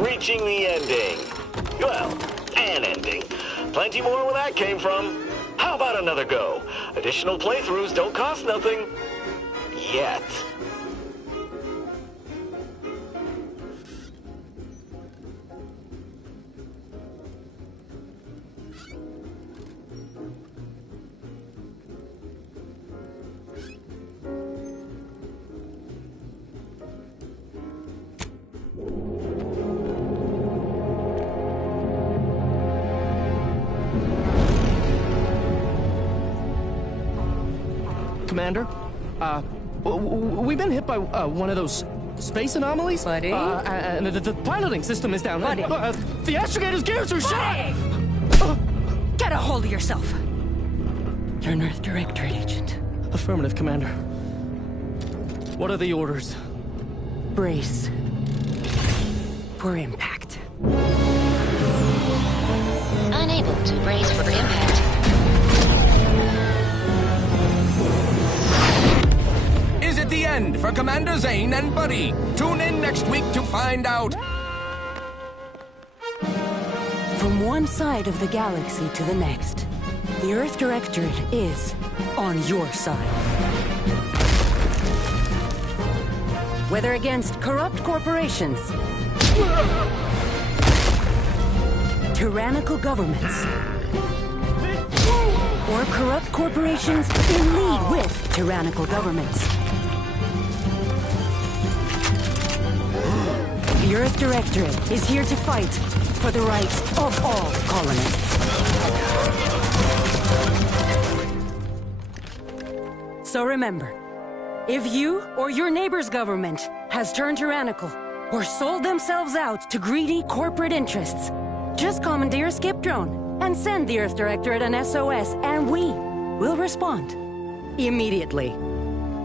reaching the ending. Well, an ending. Plenty more where that came from. How about another go? Additional playthroughs don't cost nothing. Yet. Commander, we've been hit by one of those space anomalies. Buddy? And the piloting system is down. Buddy? The astrogator's gears are shot! Get a hold of yourself! You're an Earth Directorate agent. Affirmative, Commander. What are the orders? Brace for impact. Unable to brace for impact. Is it the end for Commander Zane and Buddy? Tune in next week to find out. From one side of the galaxy to the next, the Earth Directorate is on your side. Whether against corrupt corporations, tyrannical governments, or corrupt corporations in league with tyrannical governments, the Earth Directorate is here to fight for the rights of all colonists. So remember, if you or your neighbor's government has turned tyrannical or sold themselves out to greedy corporate interests, just commandeer a skip drone and send the Earth Directorate an SOS, and we will respond immediately.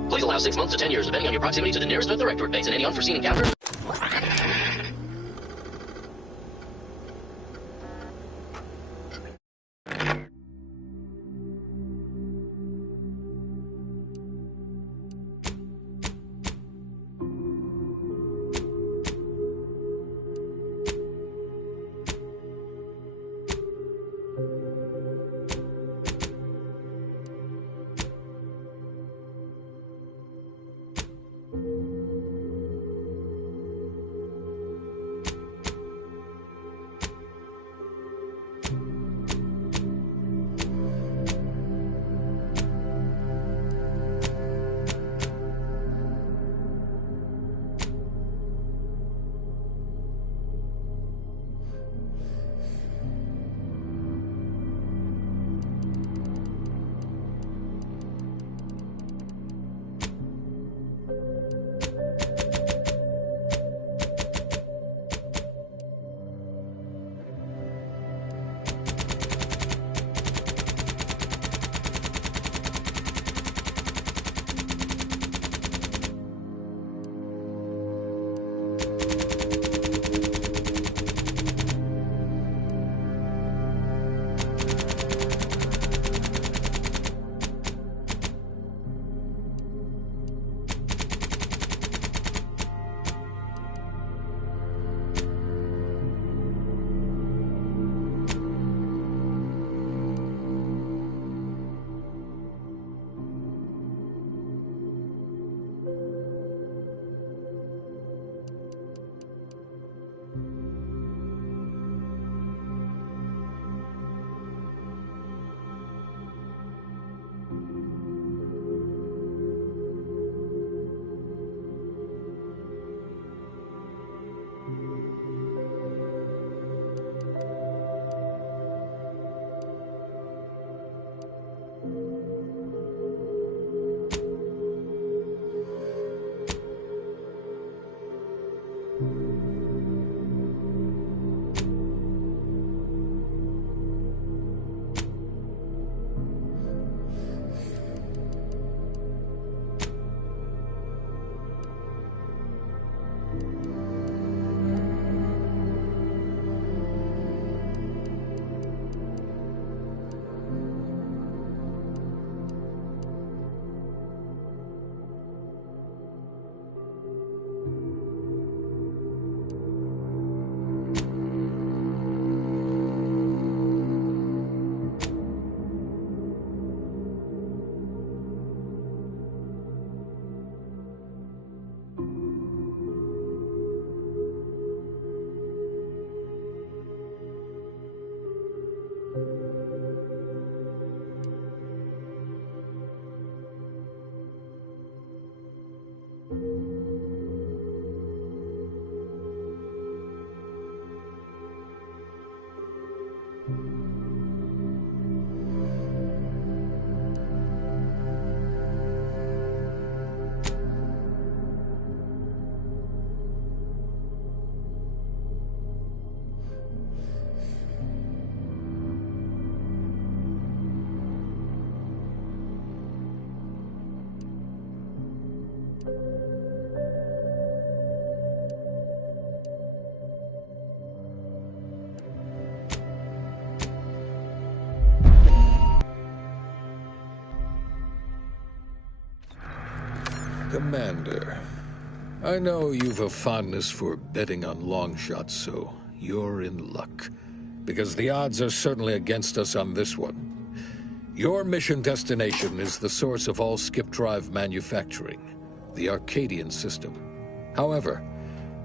Please allow 6 months to 10 years, depending on your proximity to the nearest Earth Directorate base and any unforeseen encounter. Commander, I know you've a fondness for betting on long shots, so you're in luck. Because the odds are certainly against us on this one. Your mission destination is the source of all skip drive manufacturing, the Arcadian system. However,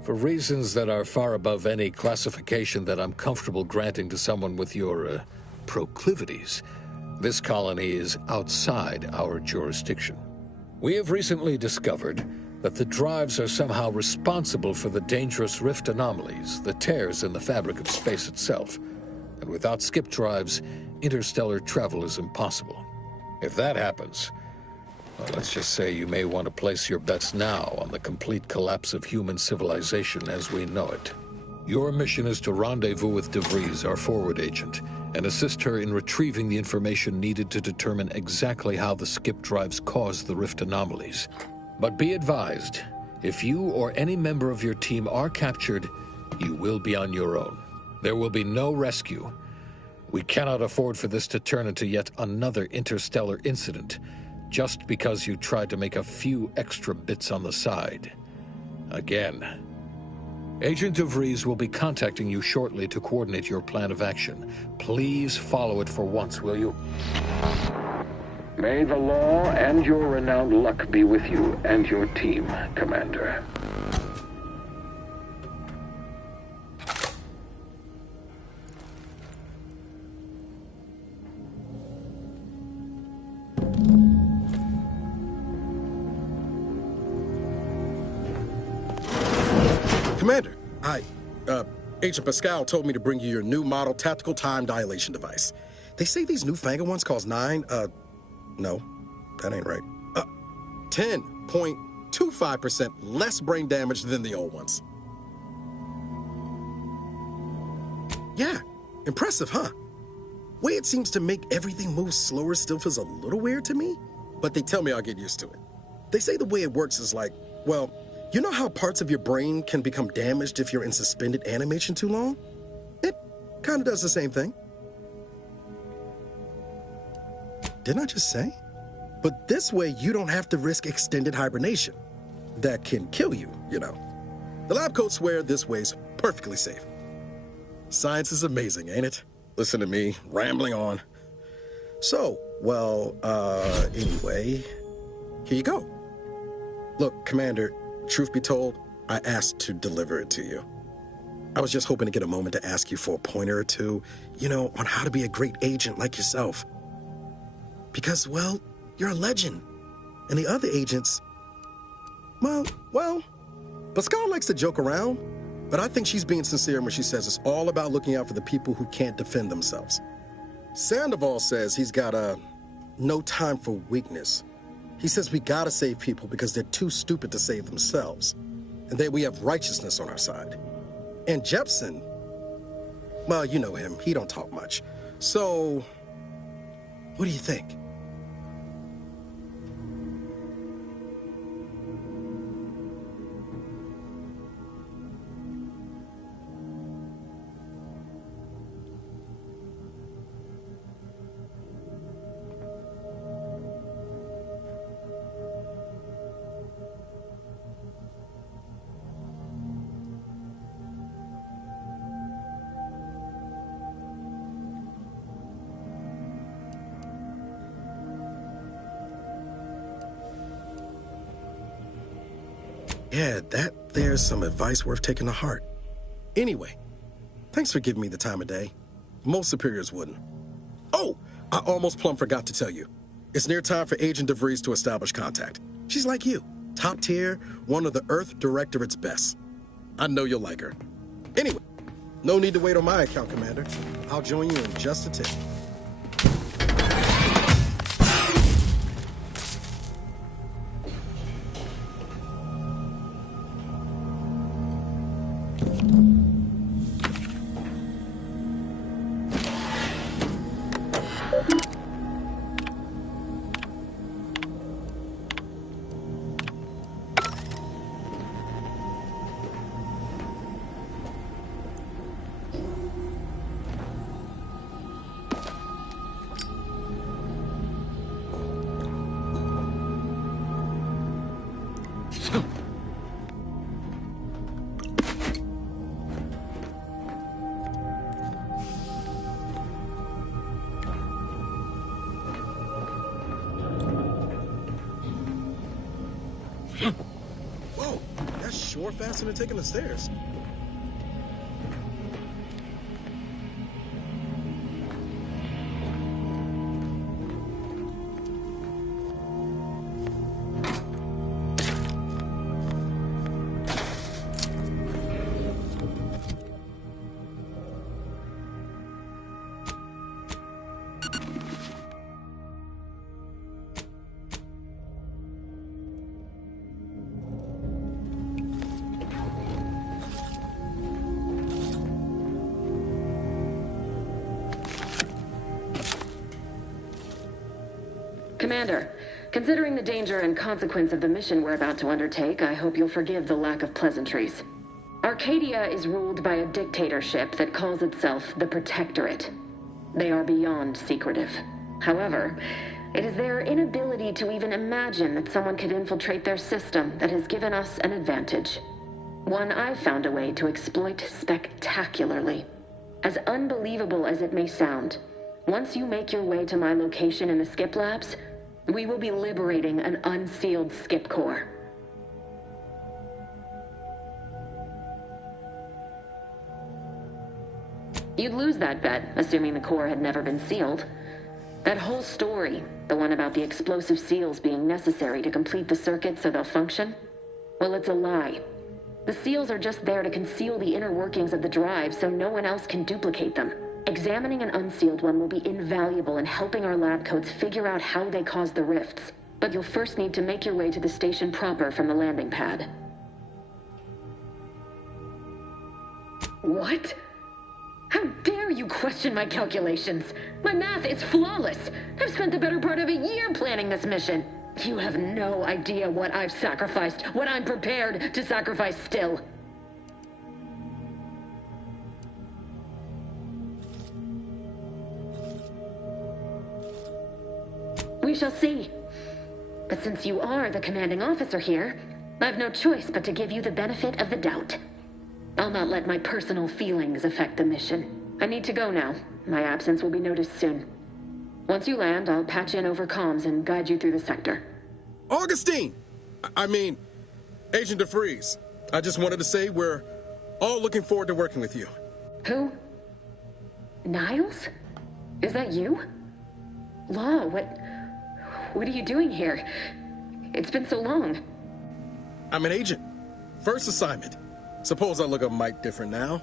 for reasons that are far above any classification that I'm comfortable granting to someone with your, proclivities, this colony is outside our jurisdiction. We have recently discovered that the drives are somehow responsible for the dangerous rift anomalies, the tears in the fabric of space itself. And without skip drives, interstellar travel is impossible. If that happens, well, let's just say you may want to place your bets now on the complete collapse of human civilization as we know it. Your mission is to rendezvous with DeVries, our forward agent, and assist her in retrieving the information needed to determine exactly how the skip drives caused the rift anomalies. But be advised, if you or any member of your team are captured, you will be on your own. There will be no rescue. We cannot afford for this to turn into yet another interstellar incident, just because you tried to make a few extra bits on the side. Again. Agent DeVries will be contacting you shortly to coordinate your plan of action. Please follow it for once, will you? May the law and your renowned luck be with you and your team, Commander. Commander, Agent Pascal told me to bring you your new model tactical time dilation device. They say these newfangled ones cost no, that ain't right. 10.25% less brain damage than the old ones. Yeah, impressive, huh? Way it seems to make everything move slower still feels a little weird to me, but they tell me I'll get used to it. They say the way it works is like, well, you know how parts of your brain can become damaged if you're in suspended animation too long? It kind of does the same thing. Didn't I just say? But this way, you don't have to risk extended hibernation. That can kill you, you know. The lab coats swear this way's perfectly safe. Science is amazing, ain't it? Listen to me, rambling on. So, well, anyway, here you go. Look, Commander, truth be told, I asked to deliver it to you. I was just hoping to get a moment to ask you for a pointer or two, you know, on how to be a great agent like yourself. Because, well, you're a legend. And the other agents, well, Pascal likes to joke around, but I think she's being sincere when she says it's all about looking out for the people who can't defend themselves. Sandoval says he's got no time for weakness. He says we gotta save people because they're too stupid to save themselves, and that we have righteousness on our side. And Jepson, well, you know him, he don't talk much. So, what do you think? Yeah, there's some advice worth taking to heart. Anyway, thanks for giving me the time of day. Most superiors wouldn't. Oh, I almost plumb forgot to tell you. It's near time for Agent DeVries to establish contact. She's like you, top tier, one of the Earth Directorate's best. I know you'll like her. Anyway, No need to wait on my account, Commander. I'll join you in just a tick. Whoa, that's sure faster than taking the stairs. Commander, considering the danger and consequence of the mission we're about to undertake, I hope you'll forgive the lack of pleasantries. Arcadia is ruled by a dictatorship that calls itself the Protectorate. They are beyond secretive. However, it is their inability to even imagine that someone could infiltrate their system that has given us an advantage. One I've found a way to exploit spectacularly. As unbelievable as it may sound, once you make your way to my location in the Skip Labs, we will be liberating an unsealed Skip core. You'd lose that bet, assuming the core had never been sealed. That whole story, the one about the explosive seals being necessary to complete the circuit so they'll function, well, it's a lie. The seals are just there to conceal the inner workings of the drive so no one else can duplicate them. Examining an unsealed one will be invaluable in helping our lab coats figure out how they cause the rifts. But you'll first need to make your way to the station proper from the landing pad. What? How dare you question my calculations? My math is flawless. I've spent the better part of a year planning this mission. You have no idea what I've sacrificed, what I'm prepared to sacrifice still. We shall see. But since you are the commanding officer here, I've no choice but to give you the benefit of the doubt. I'll not let my personal feelings affect the mission. I need to go now. My absence will be noticed soon. Once you land, I'll patch in over comms and guide you through the sector. Augustine! I mean, Agent DeFreeze. I just wanted to say we're all looking forward to working with you. Who? Niles? Is that you? Law, what are you doing here? It's been so long. I'm an agent. First assignment. Suppose I look a mite different now.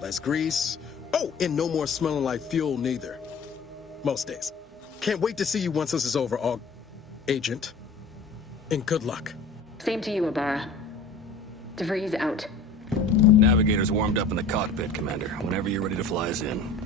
Less grease. Oh, and no more smelling like fuel neither. Most days. Can't wait to see you once this is over, Agent. And good luck. Same to you, Abara. DeVries out. Navigator's warmed up in the cockpit, Commander. Whenever you're ready to fly us in.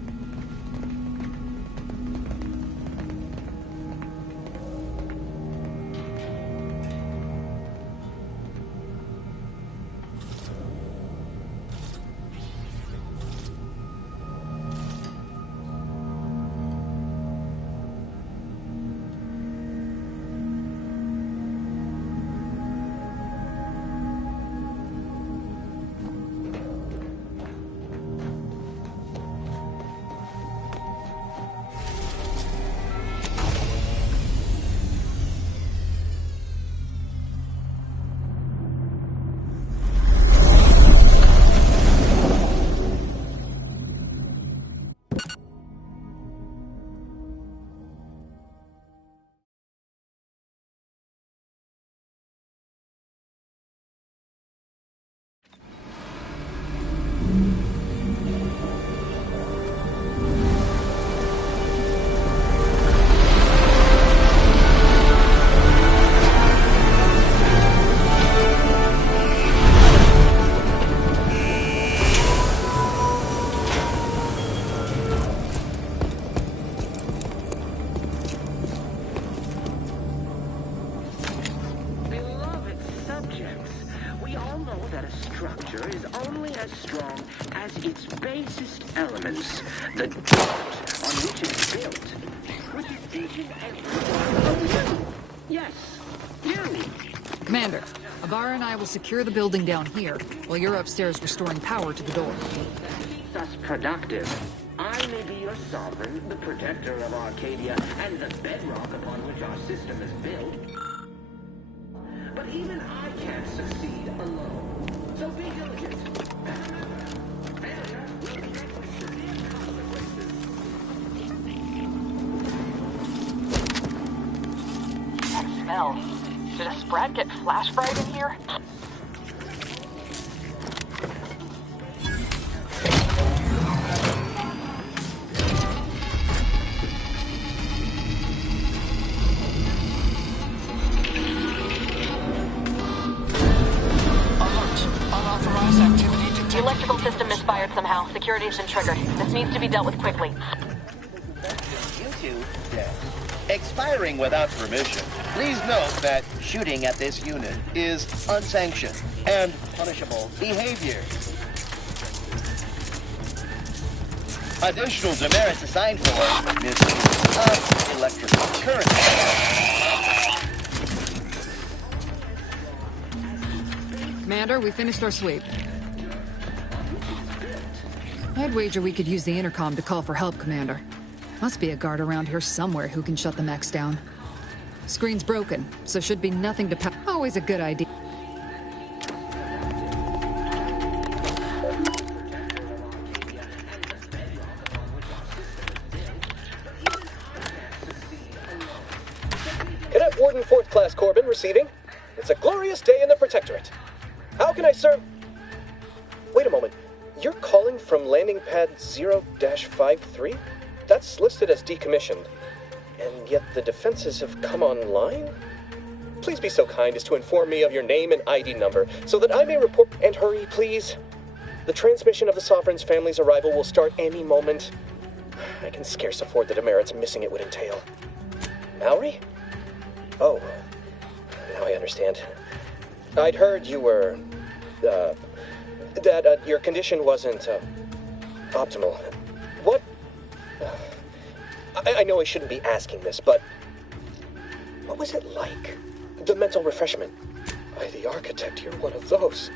house, the dirt on which it is built, which is each and every one of you. Yes, you. Commander, Avara and I will secure the building down here, while you're upstairs restoring power to the door. Keeps us productive. I may be your sovereign, the protector of Arcadia, and the bedrock upon which our system is built. But even I can't succeed alone. So be diligent. And remember, failure will be met with severe consequences. That smell. Did a Sprat get flash fried in here? The electrical system misfired somehow. Security has been triggered. This needs to be dealt with quickly. You two dead. Expiring without permission. Please note that shooting at this unit is unsanctioned and punishable behavior. Additional demerits assigned for misuse of electrical current. Commander, we finished our sweep. I'd wager we could use the intercom to call for help, Commander. Must be a guard around here somewhere who can shut the mechs down. Screen's broken, so should be nothing to power. Always a good idea. Cadet Warden 4th Class Corbin receiving. It's a glorious day in the Protectorate. How can I serve? Wait a moment. You're calling from landing pad 0-53? That's listed as decommissioned. And yet the defenses have come online? Please be so kind as to inform me of your name and ID number so that I may report. And hurry, please. The transmission of the Sovereign's family's arrival will start any moment. I can scarce afford the demerits missing it would entail. Mallory? Oh, now I understand. I'd heard you were, that your condition wasn't, optimal. What? I know I shouldn't be asking this, but what was it like? The mental refreshment. By the Architect, you're one of those.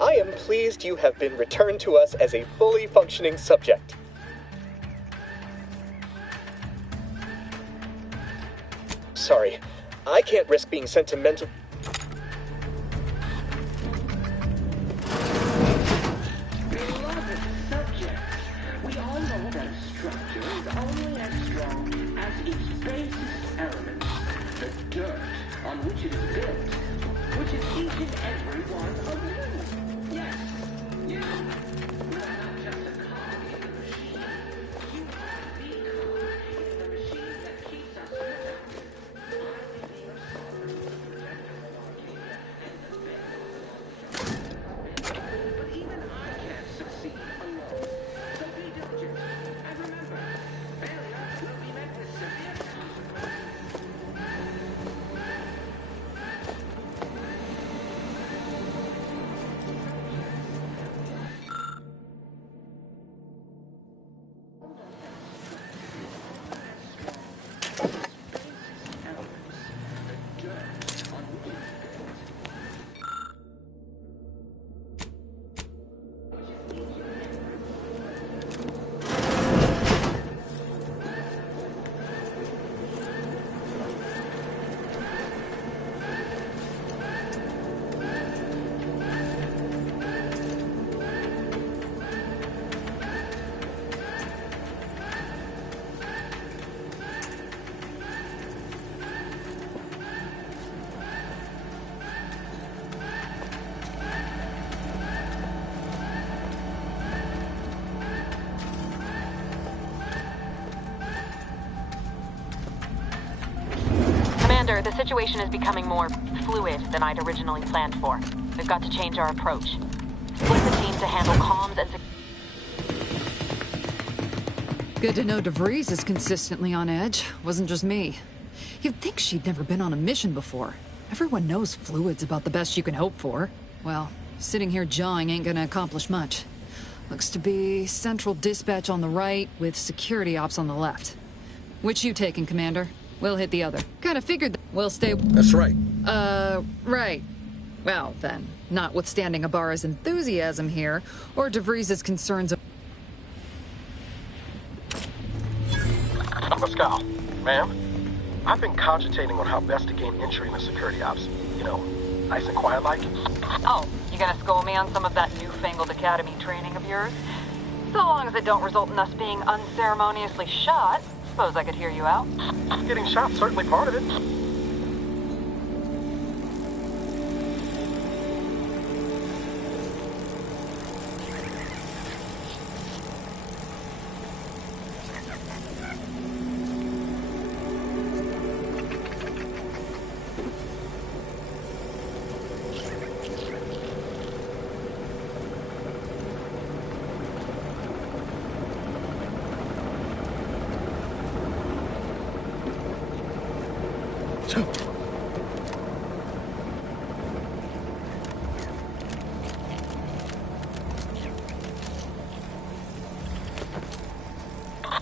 I am pleased you have been returned to us as a fully functioning subject. Sorry, I can't risk being sent to mental... Beloved subjects, we all know that a structure is only as strong as its basest element, the dirt on which it is built, which is each and every one of you. Yes, you. You are not just a cog in the machine. You are the cog in the machine that keeps us productive. I will be your sovereign protector of Arcadia and the but even I can't succeed alone. So be diligent. And remember, failure will be met with severe consequences. Commander, the situation is becoming more fluid than I'd originally planned for. We've got to change our approach. Split the team to handle comms and... Good to know DeVries is consistently on edge. Wasn't just me. You'd think she'd never been on a mission before. Everyone knows fluid's about the best you can hope for. Well, sitting here jawing ain't gonna accomplish much. Looks to be central dispatch on the right with security ops on the left. Which you taking, Commander? We'll hit the other. Kinda figured we'll stay... That's right. Right. Well, then, notwithstanding Ibarra's enthusiasm here, or DeVries' concerns... Pascal, ma'am, I've been cogitating on how best to gain entry into security ops. You know, nice and quiet like. Oh, you gonna school me on some of that newfangled academy training of yours? So long as it don't result in us being unceremoniously shot, suppose I could hear you out. Getting shot's certainly part of it.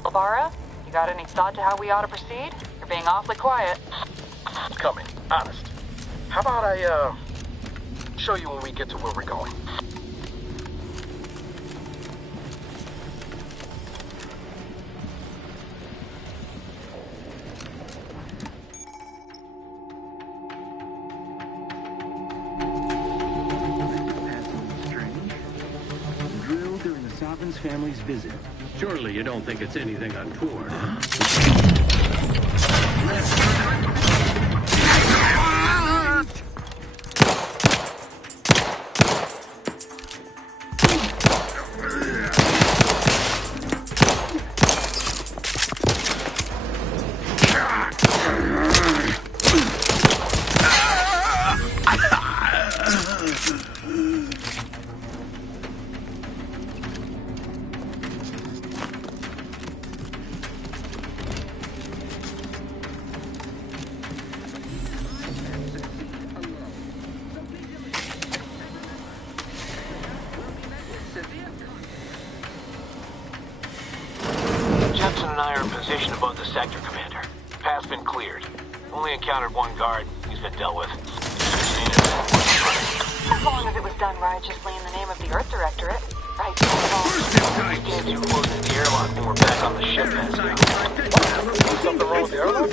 Ibarra, you got any thought to how we ought to proceed? You're being awfully quiet. It's coming, honest. How about I, show you when we get to where we're going? Drilled during the Sovereign's family's visit. Surely you don't think it's anything untoward. Jensen and I are in position above the sector, Commander. Path's been cleared. Only encountered one guard. He's been dealt with. As long as it was done righteously in the name of the Earth Directorate. Right, We can't too close to the airlock when we're back on the ship, man. Something wrong with the airlock?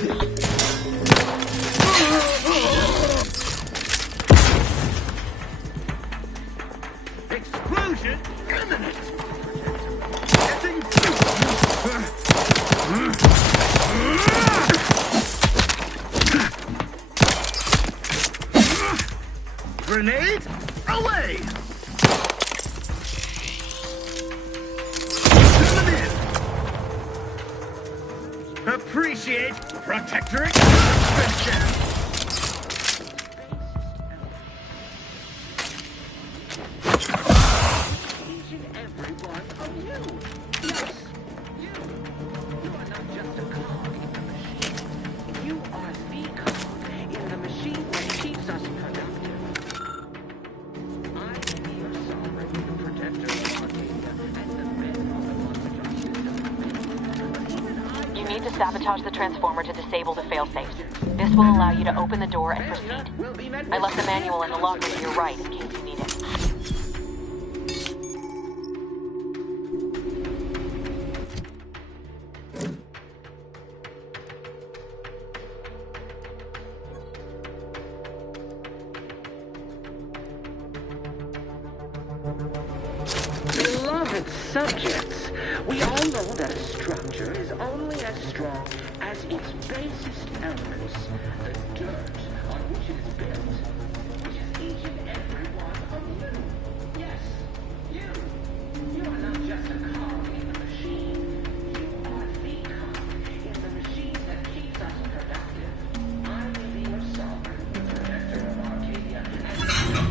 Explosion imminent! Grenade away! Appreciate Protectorate suspension! Each and every one of you! Yes, you! You are not just a cog in the machine. You are the cog in the machine that keeps us productive. I am your sovereign, the protector of Arcadia, and the men of the Constitution system. You need to sabotage the transformer to disable the failsafes. This will allow you to open the door and proceed. I left the manual in the locker to your right in case you need it. Beloved subjects, we all know that a structure is only as strong as its basest elements, the dirt on which it is built, which is each and every one of you. Yes, you. You are not just a cog in the machine. You are the cog in the machine that keeps us productive. I will be your sovereign, the protector of Arcadia, and the system.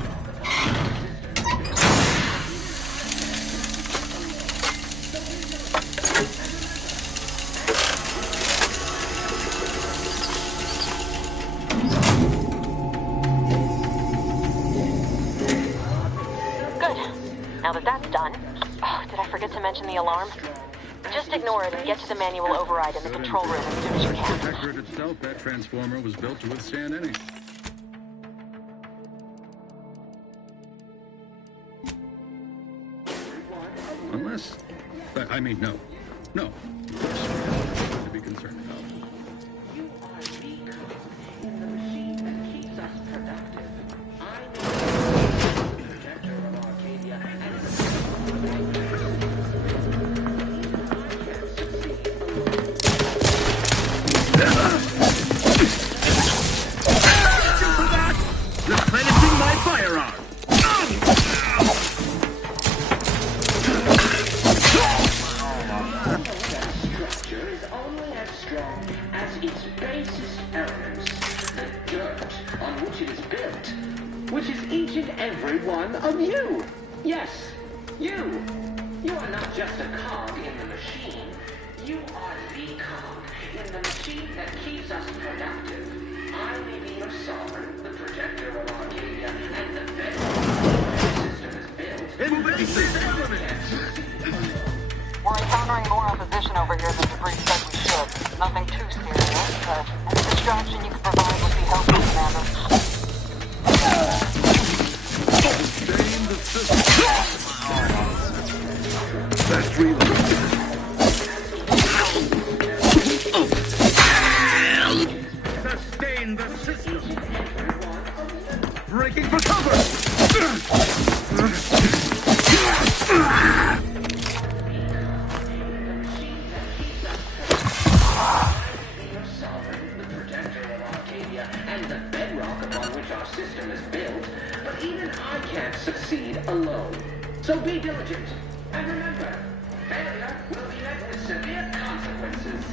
mention the alarm? Just ignore it and get to the manual override in the control room as soon as you can. Protectorate itself, that transformer was built to withstand any. Unless... I mean, no. No. Of course, nothing to be concerned about. You are the cog in the machine that keeps us productive. I know the protector of Arcadia and Replenishing my firearm! structure is only as strong as its basis elements, the dirt on which it is built, which is each and every one of you. Yes, you. You are not just a cog in the machine. You are the cog in the machine that keeps us productive. I may be your sovereign, the protector of Arcadia, and the bedrock the system is built. Invasive elements! We're encountering more opposition over here than Debris said we should. Nothing too serious, but any distraction you could provide would be helpful, Commander. Sustain the system. Best reload. Sustain the system. Breaking for cover. And the bedrock upon which our system is built, but even I can't succeed alone. So be diligent, and remember, failure will be met with severe consequences.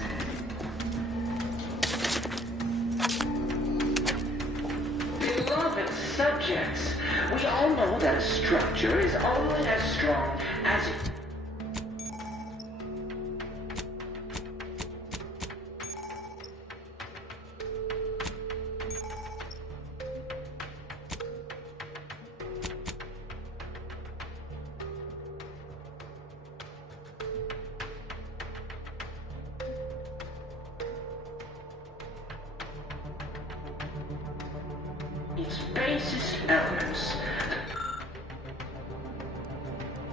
Beloved subjects, we all know that a structure is only as strong as it... its basis elements,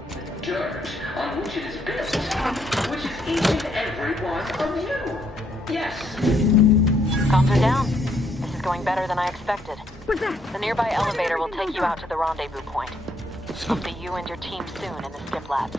the dirt on which it is built, which is each and every one of you. Yes. Comms are down. This is going better than I expected. What's that? The nearby elevator will take you out to the rendezvous point. I'll see you and your team soon in the skip labs.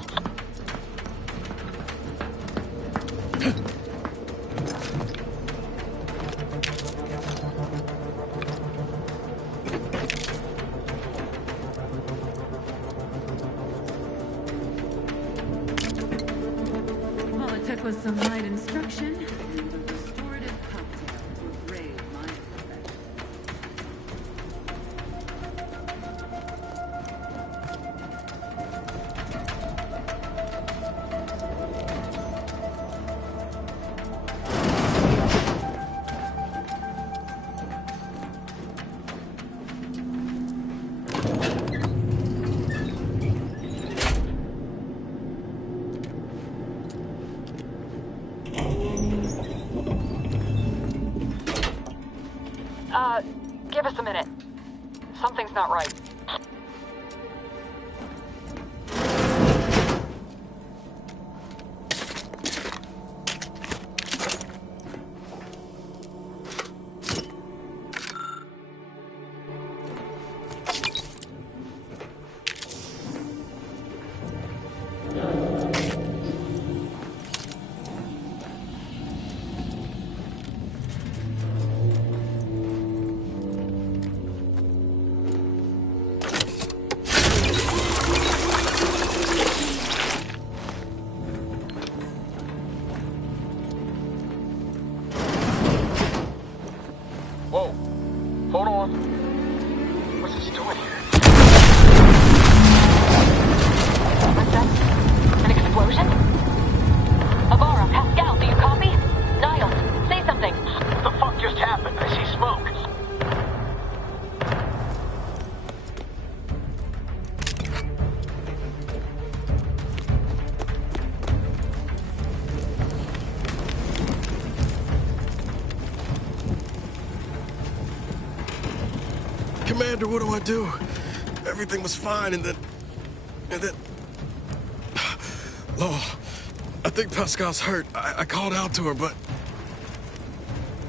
All it took was some light instruction and a restorative cocktail to raise my affection. Give us a minute. Something's not right. Commander, what do I do? Everything was fine, and then... Law, I think Pascal's hurt. I called out to her, but...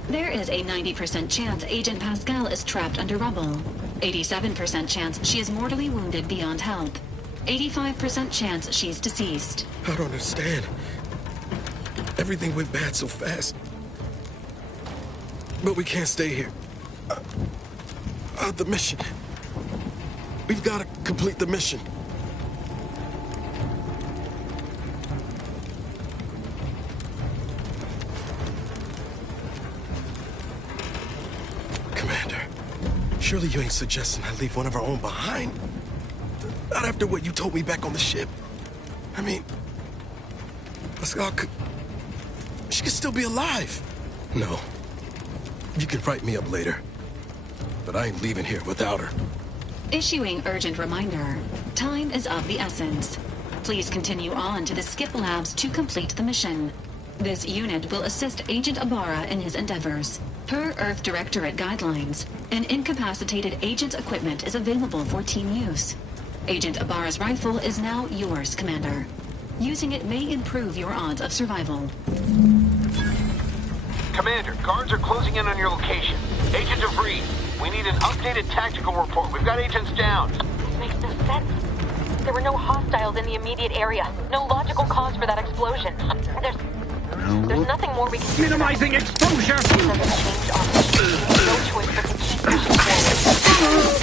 There is a 90% chance Agent Pascal is trapped under rubble. 87% chance she is mortally wounded beyond help. 85% chance she's deceased. I don't understand. Everything went bad so fast. But we can't stay here. The mission. We've got to complete the mission. Commander, surely you ain't suggesting I leave one of our own behind? Not after what you told me back on the ship. I mean, Pascal could... She could still be alive. No. You can write me up later. But I ain't leaving here without her. Issuing urgent reminder. Time is of the essence. Please continue on to the Skip Labs to complete the mission. This unit will assist Agent Ibarra in his endeavors. Per Earth Directorate guidelines, an incapacitated agent's equipment is available for team use. Agent Ibarra's rifle is now yours, Commander. Using it may improve your odds of survival. Commander, guards are closing in on your location. Agent DeVries, we need an updated tactical report. We've got agents down. This makes no sense. There were no hostiles in the immediate area. No logical cause for that explosion. There's nothing more we can do. Minimizing exposure! No choice but to keep pushing forward.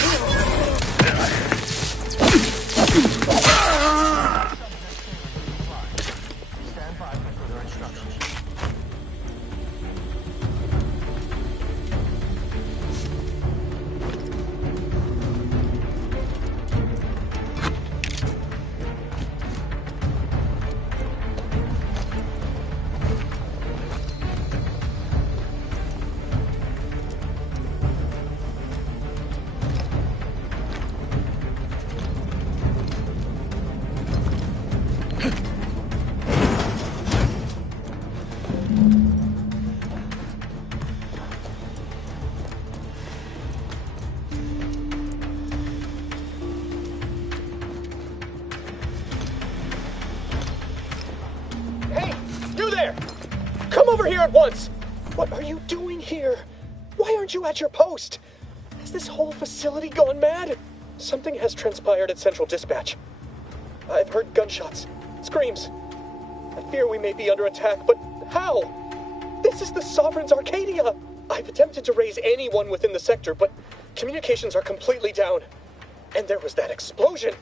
At once! What are you doing here? Why aren't you at your post? Has this whole facility gone mad? Something has transpired at Central Dispatch. I've heard gunshots, screams. I fear we may be under attack, but how? This is the Sovereign's Arcadia! I've attempted to raise anyone within the sector, but communications are completely down. And there was that explosion.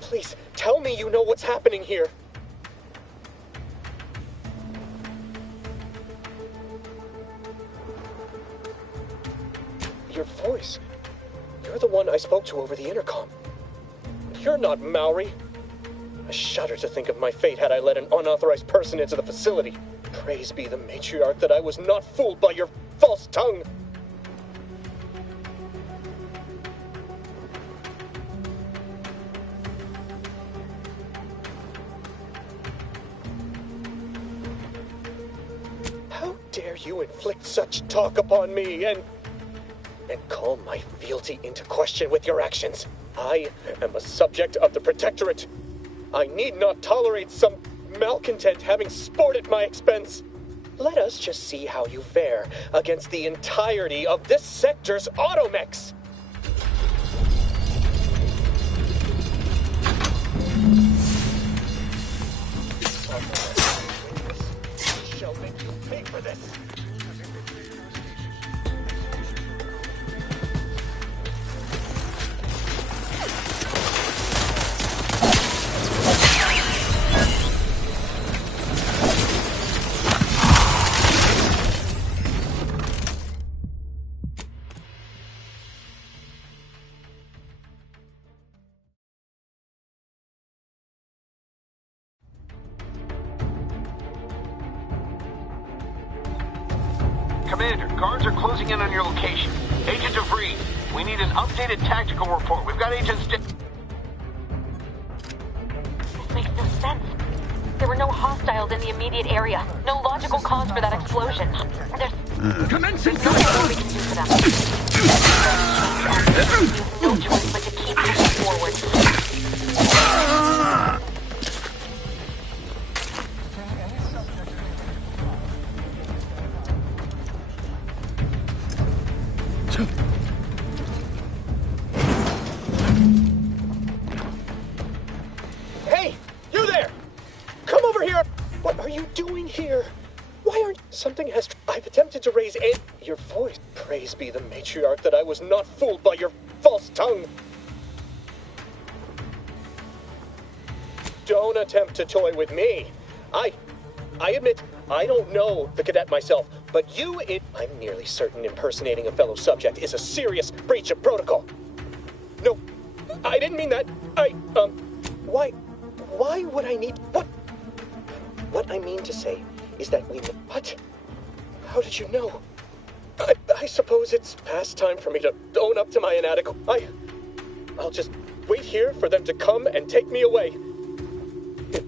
Please, tell me you know what's happening here. Your voice. You're the one I spoke to over the intercom. You're not Maori. I shudder to think of my fate had I let an unauthorized person into the facility. Praise be the matriarch that I was not fooled by your false tongue. How dare you inflict such talk upon me and call my fealty into question with your actions? I am a subject of the Protectorate. I need not tolerate some malcontent having sport at my expense. Let us just see how you fare against the entirety of this sector's automechs. I shall make you pay for this. Commander, guards are closing in on your location. Agent DeVries, we need an updated tactical report. We've got agents This makes no sense. There were no hostiles in the immediate area. No logical cause for that explosion. There's Commencing nothing more we can do for them. No choice but to keep moving forward. Hey, you there! Come over here! What are you doing here? Why aren't... Something has... I've attempted to raise your voice. Praise be the matriarch that I was not fooled by your false tongue. Don't attempt to toy with me. I admit, I don't know the cadet myself, but I'm nearly certain impersonating a fellow subject is a serious breach of protocol. No, I didn't mean that. Why would I need... What I mean to say is that What? How did you know? I suppose it's past time for me to own up to my inadequacy. I'll just wait here for them to come and take me away.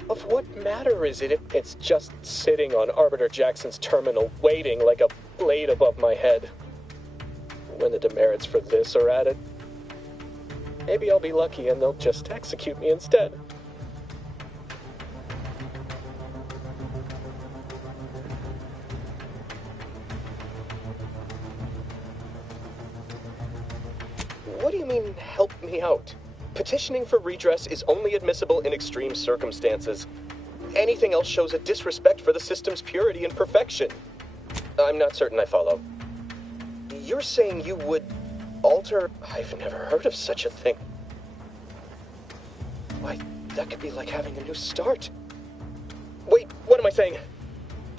Of what matter is it if it's just sitting on Arbiter Jackson's terminal waiting like a blade above my head? When the demerits for this are added, maybe I'll be lucky and they'll just execute me instead. What do you mean, help me out? Petitioning for redress is only admissible in extreme circumstances. Anything else shows a disrespect for the system's purity and perfection. I'm not certain I follow. You're saying you would alter... I've never heard of such a thing. Why, that could be like having a new start. Wait, what am I saying?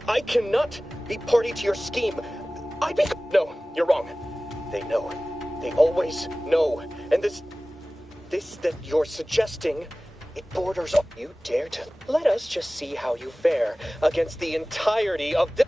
I cannot be party to your scheme. No, you're wrong. They know. They always know. And this that you're suggesting, it borders on... You dare to... Let us just see how you fare against the entirety of this...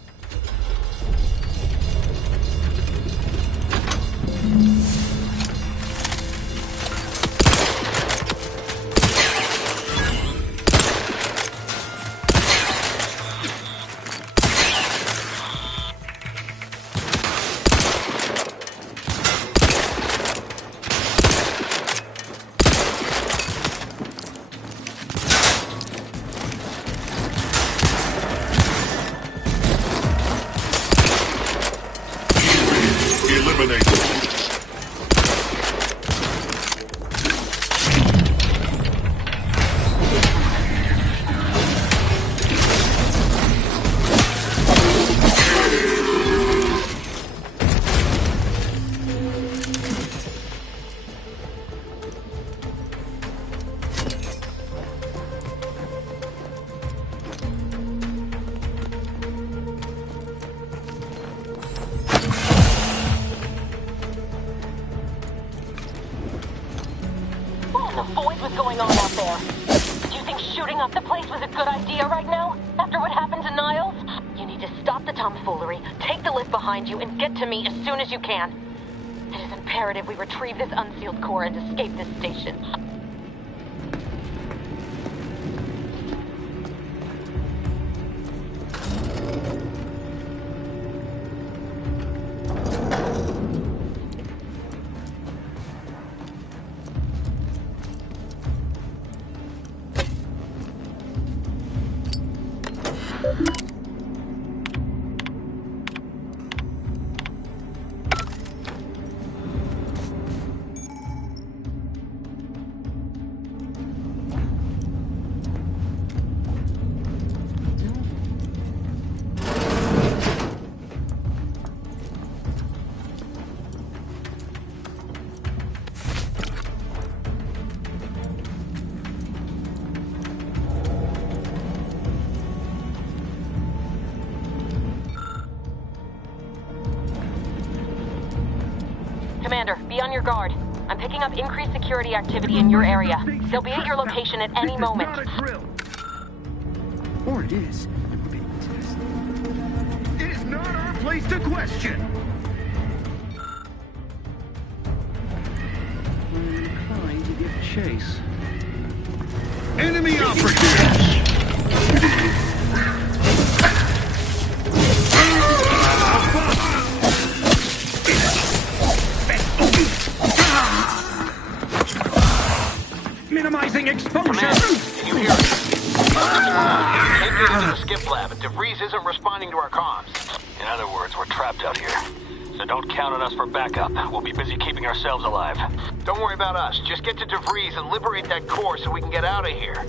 You can. It is imperative we retrieve this unsealed core and escape this station. Commander, be on your guard. I'm picking up increased security activity in your area. They'll be at your location at any moment. This is not a drill. Or it is. And we're being tested. It is not our place to question. I'm inclined to give chase. Enemy operatives! Getting exposure! Can you hear us? Can't get into the skip lab, and DeVries isn't responding to our comms. In other words, we're trapped out here. So don't count on us for backup. We'll be busy keeping ourselves alive. Don't worry about us. Just get to DeVries and liberate that core so we can get out of here.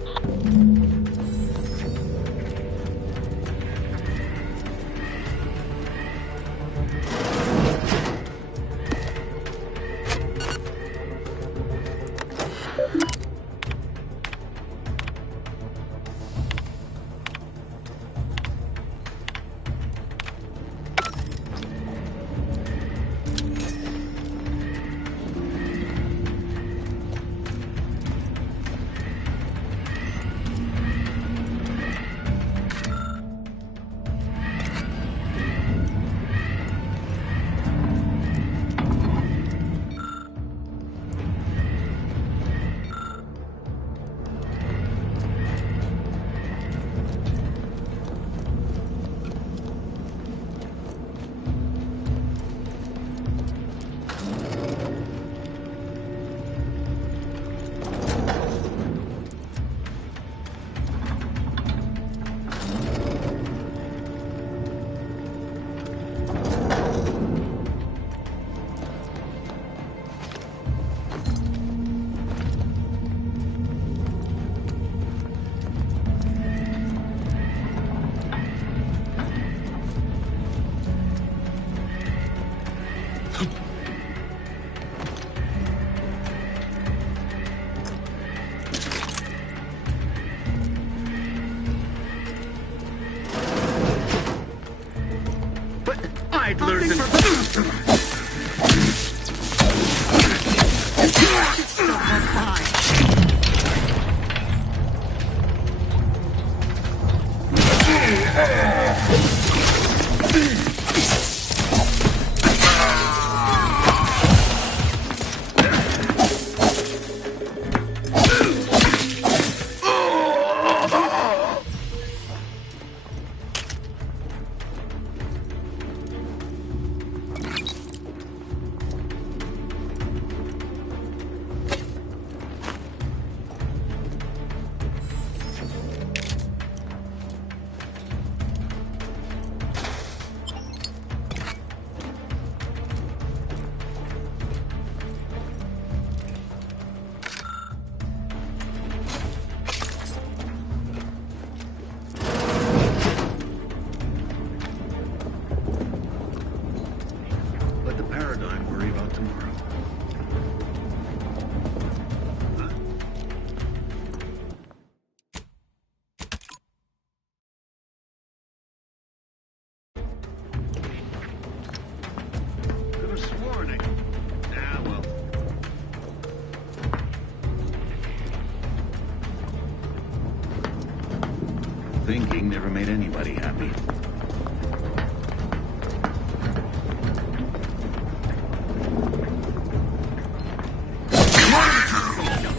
I'd learn Thinking never made anybody happy.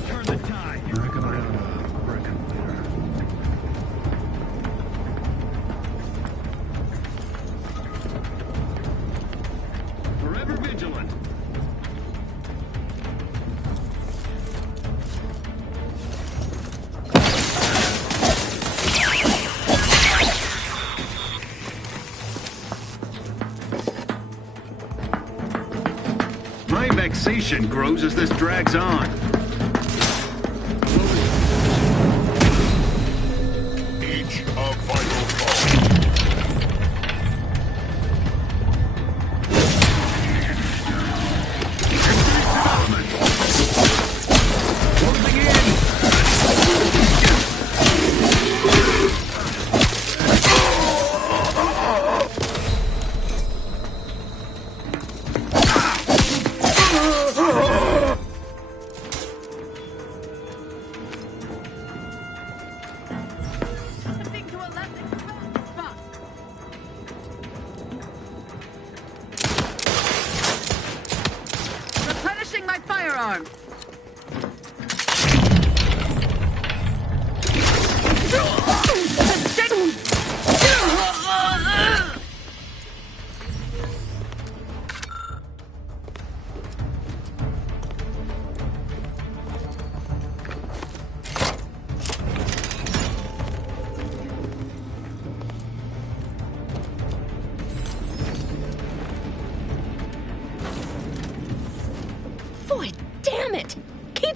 turn the tide. I reckon I ought to reckon later. Forever vigilant. My vexation grows as this drags on. Each a vital call.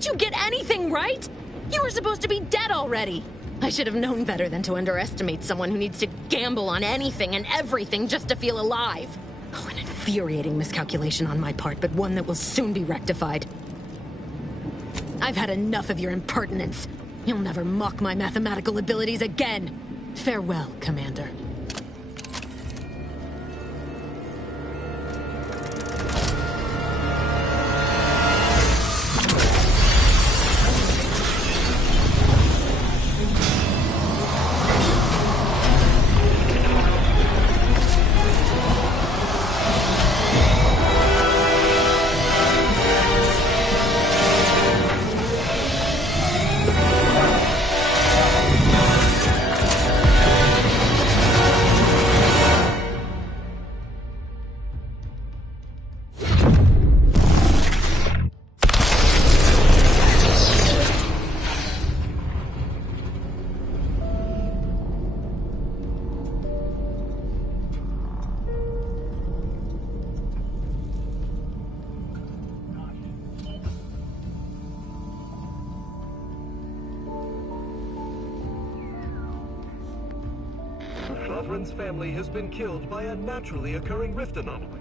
Didn't you get anything right? You were supposed to be dead already. I should have known better than to underestimate someone who needs to gamble on anything and everything just to feel alive. Oh, an infuriating miscalculation on my part, but one that will soon be rectified. I've had enough of your impertinence. You'll never mock my mathematical abilities again. Farewell, Commander. Sovereign's family has been killed by a naturally occurring rift anomaly.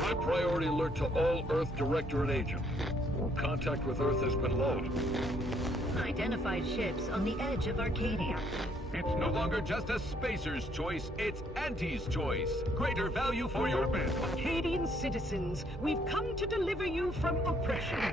High priority alert to all Earth Directorate agents. Contact with Earth has been lost. Identified ships on the edge of Arcadia. It's no longer just a spacer's choice, it's Auntie's choice. Greater value for your men. Arcadian citizens, we've come to deliver you from oppression.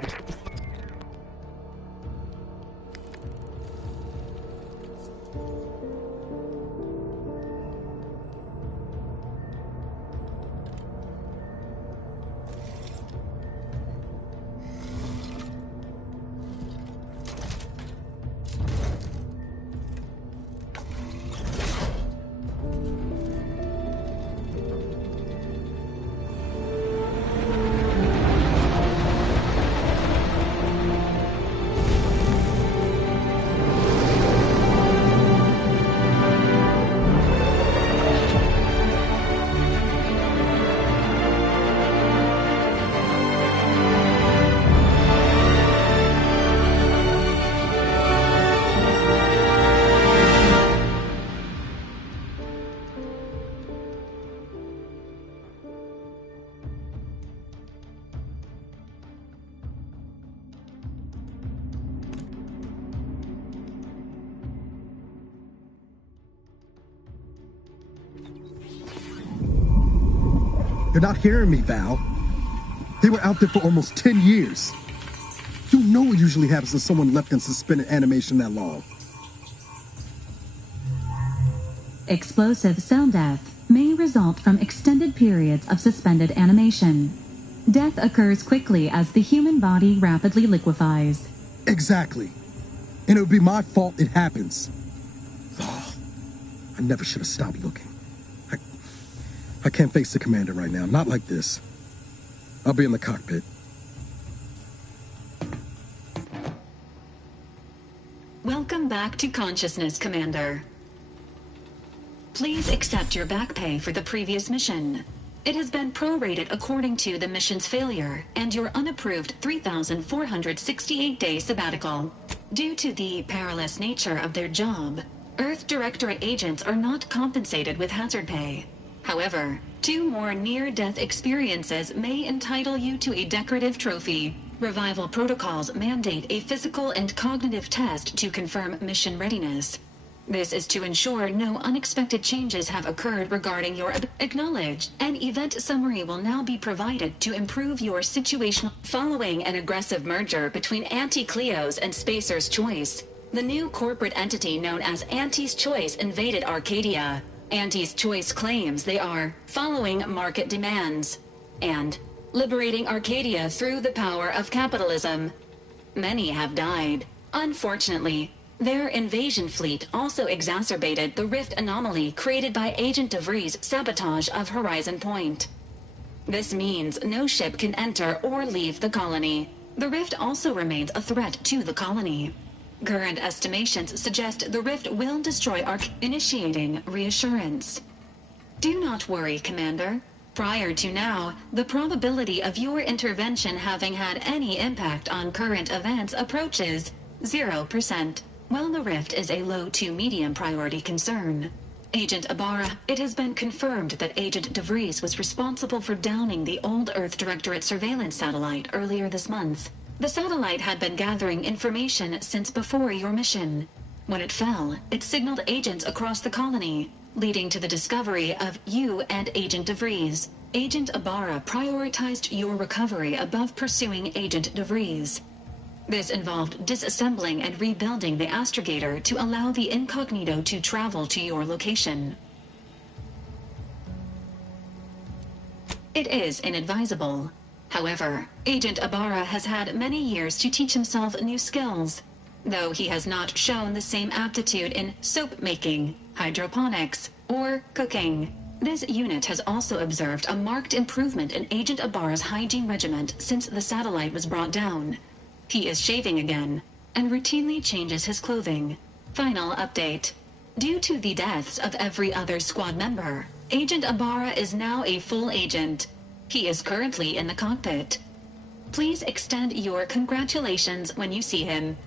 You're not hearing me, Val. They were out there for almost 10 years. You know what usually happens to someone left in suspended animation that long. Explosive cell death may result from extended periods of suspended animation. Death occurs quickly as the human body rapidly liquefies. Exactly. And it would be my fault it happens. Oh, I never should have stopped looking. I can't face the commander right now, not like this. I'll be in the cockpit. Welcome back to consciousness, Commander. Please accept your back pay for the previous mission. It has been prorated according to the mission's failure and your unapproved 3,468-day sabbatical. Due to the perilous nature of their job, Earth Directorate agents are not compensated with hazard pay. However, 2 more near-death experiences may entitle you to a decorative trophy. Revival protocols mandate a physical and cognitive test to confirm mission readiness. This is to ensure no unexpected changes have occurred regarding your acknowledged. An event summary will now be provided to improve your situation. Following an aggressive merger between Anti-Cleos and Spacer's Choice, the new corporate entity known as Auntie's Choice invaded Arcadia. Auntie's Choice claims they are following market demands and liberating Arcadia through the power of capitalism. Many have died. Unfortunately, their invasion fleet also exacerbated the rift anomaly created by Agent DeVries' sabotage of Horizon Point. This means no ship can enter or leave the colony. The rift also remains a threat to the colony. Current estimations suggest the rift will destroy initiating reassurance. Do not worry, Commander. Prior to now, the probability of your intervention having had any impact on current events approaches 0%, while the rift is a low to medium priority concern. Agent Ibarra, it has been confirmed that Agent DeVries was responsible for downing the old Earth Directorate surveillance satellite earlier this month. The satellite had been gathering information since before your mission. When it fell, it signaled agents across the colony, leading to the discovery of you and Agent DeVries. Agent Ibarra prioritized your recovery above pursuing Agent DeVries. This involved disassembling and rebuilding the astrogator to allow the incognito to travel to your location. It is inadvisable. However, Agent Ibarra has had many years to teach himself new skills, though he has not shown the same aptitude in soap making, hydroponics, or cooking. This unit has also observed a marked improvement in Agent Ibarra's hygiene regimen since the satellite was brought down. He is shaving again, and routinely changes his clothing. Final update. Due to the deaths of every other squad member, Agent Ibarra is now a full agent. He is currently in the cockpit. Please extend your congratulations when you see him.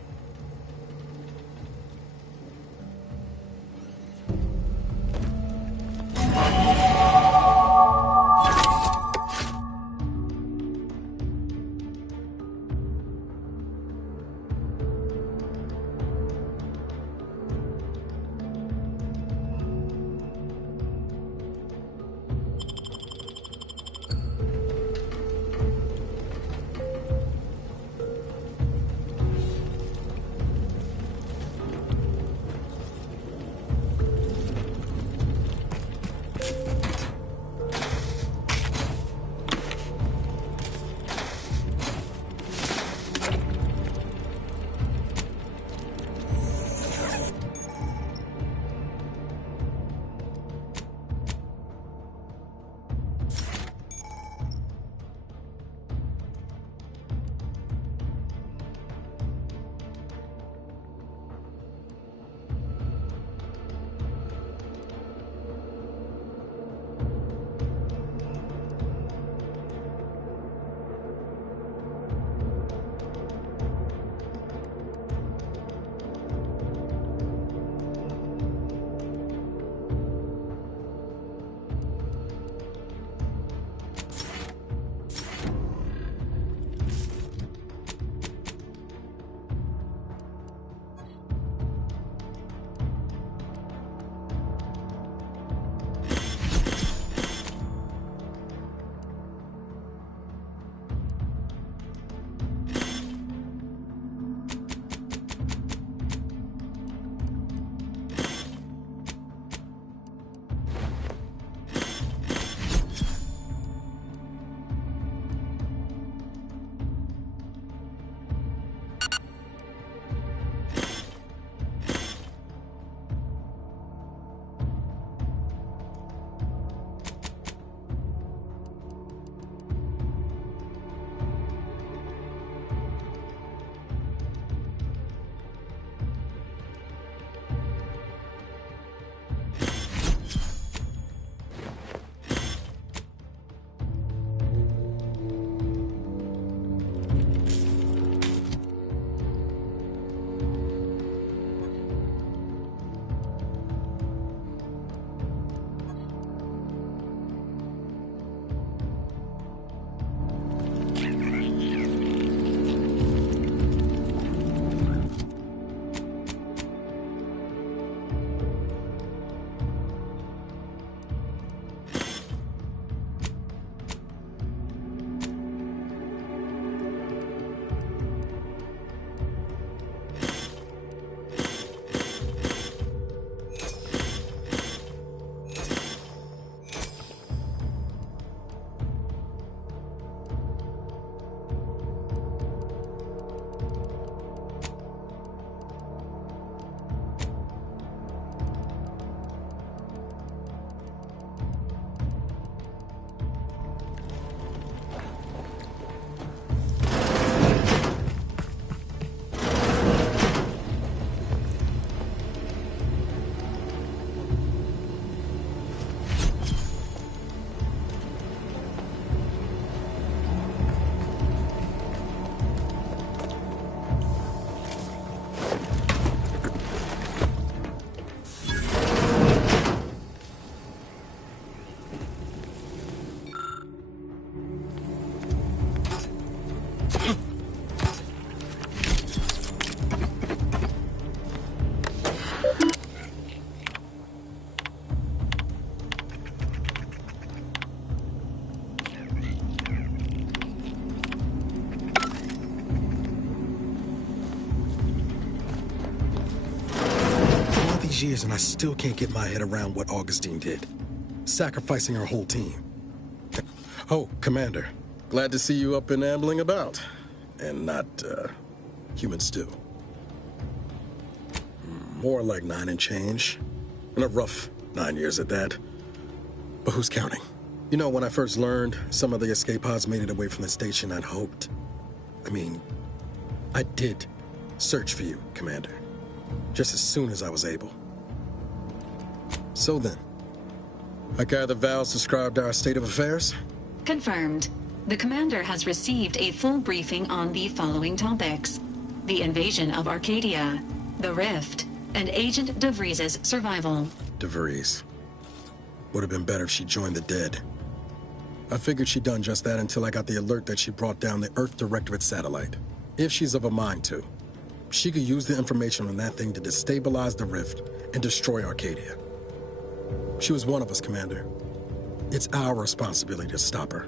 these years and I still can't get my head around what Augustine did. Sacrificing her whole team. Oh, Commander. Glad to see you up and ambling about. And not, human stew. More like 9 and change. And a rough 9 years at that. But who's counting? You know, when I first learned some of the escape pods made it away from the station, I'd hoped. I did search for you, Commander. Just as soon as I was able. So then, I gather Val's described our state of affairs? Confirmed. The commander has received a full briefing on the following topics: the invasion of Arcadia, the Rift, and Agent DeVries' survival. DeVries. Would have been better if she joined the dead. I figured she'd done just that until I got the alert that she brought down the Earth Directorate satellite. If she's of a mind to, she could use the information on that thing to destabilize the Rift and destroy Arcadia. She was one of us, Commander. It's our responsibility to stop her.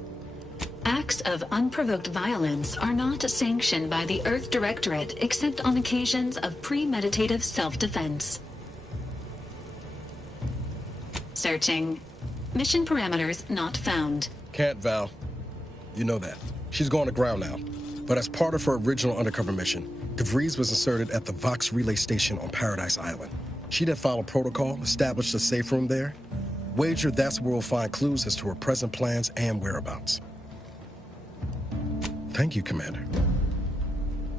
Acts of unprovoked violence are not sanctioned by the Earth Directorate except on occasions of premeditative self-defense. Searching. Mission parameters not found. Can't, Val. You know that. She's going to ground now. But as part of her original undercover mission, DeVries was inserted at the Vox Relay Station on Paradise Island. She'd have followed protocol, established a safe room there. Wager that's where we'll find clues as to her present plans and whereabouts. Thank you, Commander.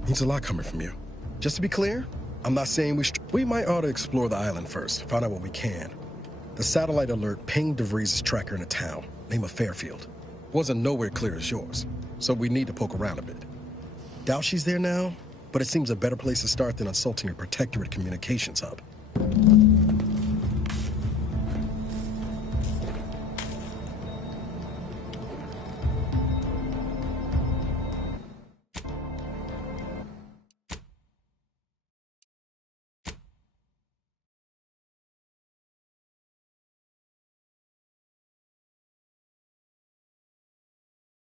Means a lot coming from you. Just to be clear, I'm not saying we might ought to explore the island first, find out what we can. The satellite alert pinged DeVries' tracker in a town, name of Fairfield. Wasn't nowhere clear as yours, so we need to poke around a bit. Doubt she's there now, but it seems a better place to start than assaulting a Protectorate communications hub.